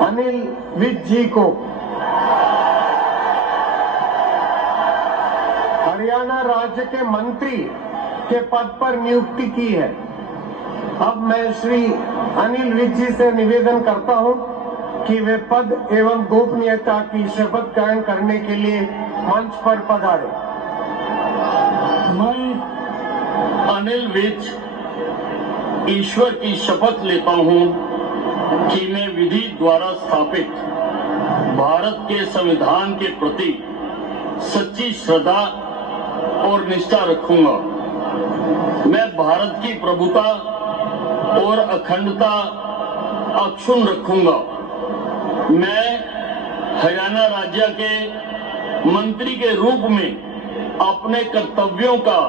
अनिल विज जी को हरियाणा राज्य के मंत्री के पद पर नियुक्ति की है। अब मैं श्री अनिल विज जी से निवेदन करता हूं कि वे पद एवं गोपनीयता की शपथ ग्रहण करने के लिए मंच पर पधारे। मैं अनिल विज ईश्वर की शपथ लेता हूं कि मैं विधि द्वारा स्थापित भारत के संविधान के प्रति सच्ची श्रद्धा और निष्ठा रखूंगा। मैं भारत की प्रभुता और अखंडता अक्षुण्ण रखूंगा। मैं हरियाणा राज्य के मंत्री के रूप में अपने कर्तव्यों का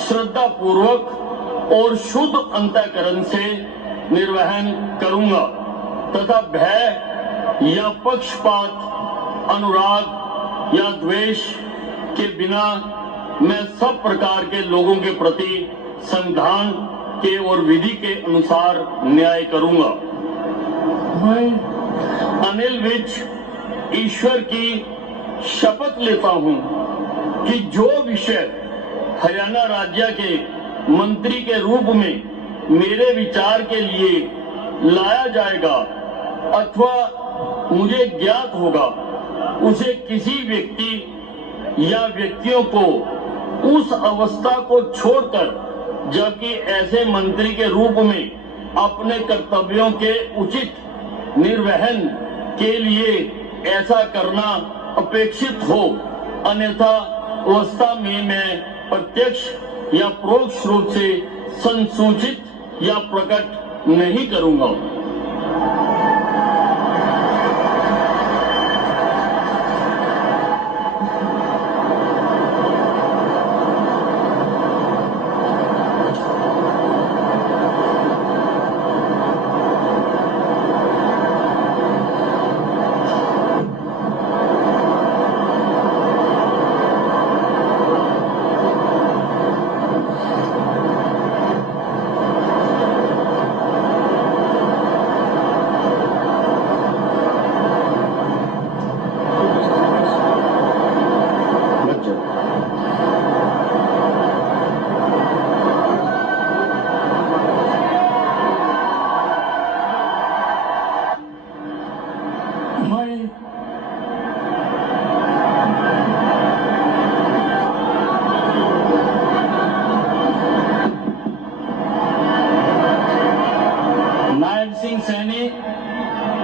श्रद्धा पूर्वक और शुद्ध अंतःकरण से निर्वहन करूंगा तथा भय या पक्षपात, अनुराग या द्वेष के बिना मैं सब प्रकार के लोगों के प्रति संविधान के और विधि के अनुसार न्याय करूंगा। मैं अनिल विज ईश्वर की शपथ लेता हूं कि जो विषय हरियाणा राज्य के मंत्री के रूप में मेरे विचार के लिए लाया जाएगा अथवा मुझे ज्ञात होगा, उसे किसी व्यक्ति या व्यक्तियों को उस अवस्था को छोड़कर जबकि ऐसे मंत्री के रूप में अपने कर्तव्यों के उचित निर्वहन के लिए ऐसा करना अपेक्षित हो, अन्यथा अवस्था में मैं प्रत्यक्ष या परोक्ष रूप से संसूचित या प्रकट नहीं करूंगा।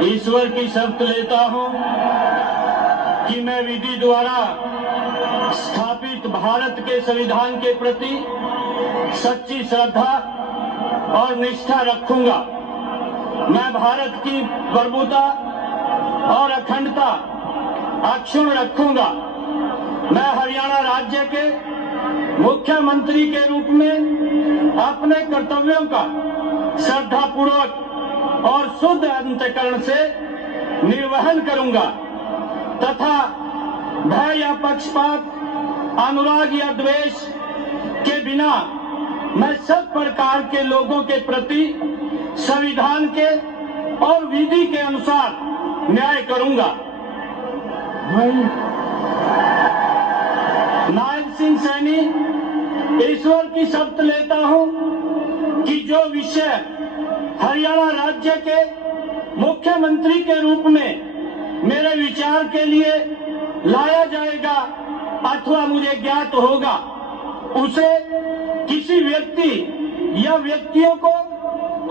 ईश्वर की शपथ लेता हूं कि मैं विधि द्वारा स्थापित भारत के संविधान के प्रति सच्ची श्रद्धा और निष्ठा रखूंगा। मैं भारत की प्रभुता और अखंडता अक्षुण्ण रखूंगा। मैं हरियाणा राज्य के मुख्यमंत्री के रूप में अपने कर्तव्यों का श्रद्धापूर्वक और शुद्ध अंतःकरण से निर्वहन करूंगा तथा भय या पक्षपात, अनुराग या द्वेष के बिना मैं सब प्रकार के लोगों के प्रति संविधान के और विधि के अनुसार न्याय करूंगा। नायब सिंह सैनी ईश्वर की शपथ लेता हूं कि जो विषय हरियाणा राज्य के मुख्यमंत्री के रूप में मेरे विचार के लिए लाया जाएगा अथवा मुझे ज्ञात होगा, उसे किसी व्यक्ति या व्यक्तियों को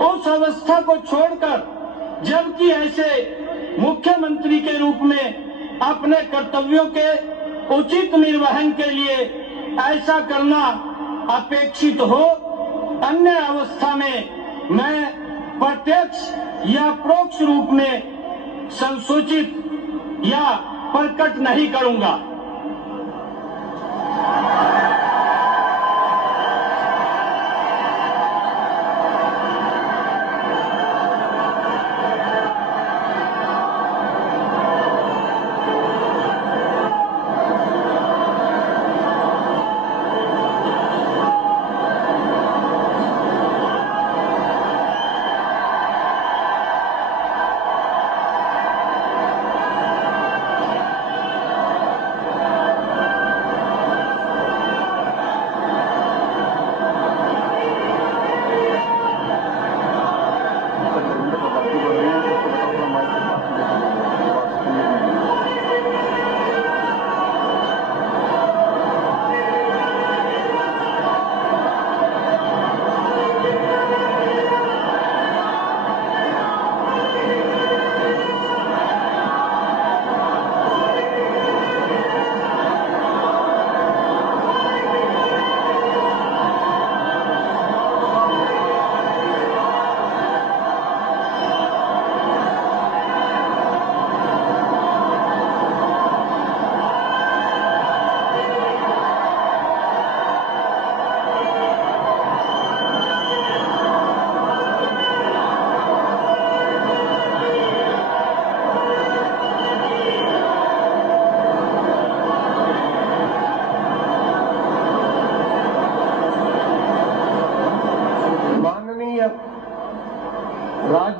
उस अवस्था को छोड़कर जबकि ऐसे मुख्यमंत्री के रूप में अपने कर्तव्यों के उचित निर्वहन के लिए ऐसा करना अपेक्षित हो, अन्य अवस्था में मैं प्रत्यक्ष या परोक्ष रूप में संसूचित या प्रकट नहीं करूंगा।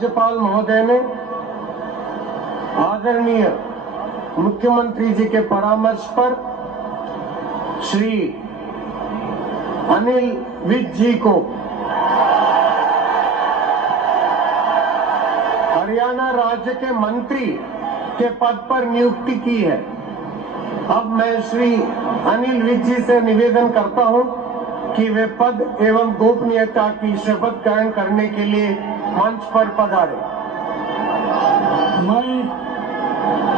राज्यपाल महोदय ने आदरणीय मुख्यमंत्री जी के परामर्श पर श्री अनिल विज जी को हरियाणा राज्य के मंत्री के पद पर नियुक्ति की है। अब मैं श्री अनिल विज जी से निवेदन करता हूं कि वे पद एवं गोपनीयता की शपथ ग्रहण करने के लिए मंच पर पधारे। मैं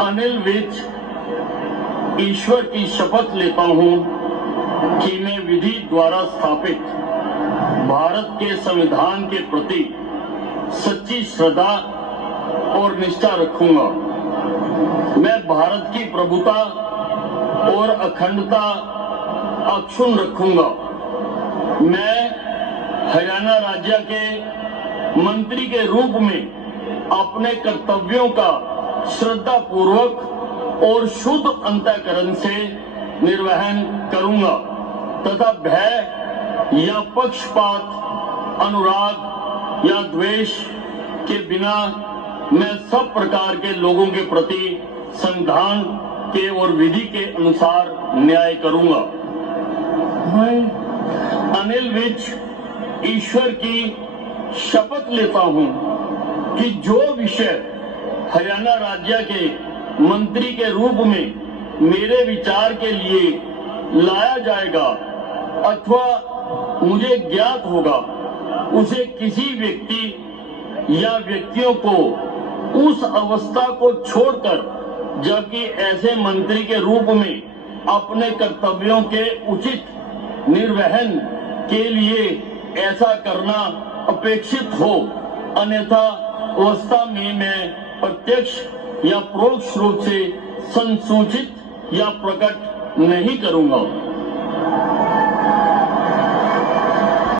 अनिल विज ईश्वर की शपथ लेता हूं कि मैं विधि द्वारा स्थापित भारत के संविधान के प्रति सच्ची श्रद्धा और निष्ठा रखूंगा। मैं भारत की प्रभुता और अखंडता अक्षुण्ण रखूंगा। मैं हरियाणा राज्य के मंत्री के रूप में अपने कर्तव्यों का श्रद्धा पूर्वक और शुद्ध अंतःकरण से निर्वहन करूंगा तथा भय या पक्षपात, अनुराग या द्वेष के बिना मैं सब प्रकार के लोगों के प्रति संविधान के और विधि के अनुसार न्याय करूंगा। मैं अनिल विज ईश्वर की शपथ लेता हूं कि जो विषय हरियाणा राज्य के मंत्री के रूप में मेरे विचार के लिए लाया जाएगा अथवा मुझे ज्ञात होगा, उसे किसी व्यक्ति या व्यक्तियों को उस अवस्था को छोड़कर जबकि ऐसे मंत्री के रूप में अपने कर्तव्यों के उचित निर्वहन के लिए ऐसा करना अपेक्षित हो, अन्यथा अवस्था में मैं प्रत्यक्ष या परोक्ष रूप से संसूचित या प्रकट नहीं करूंगा।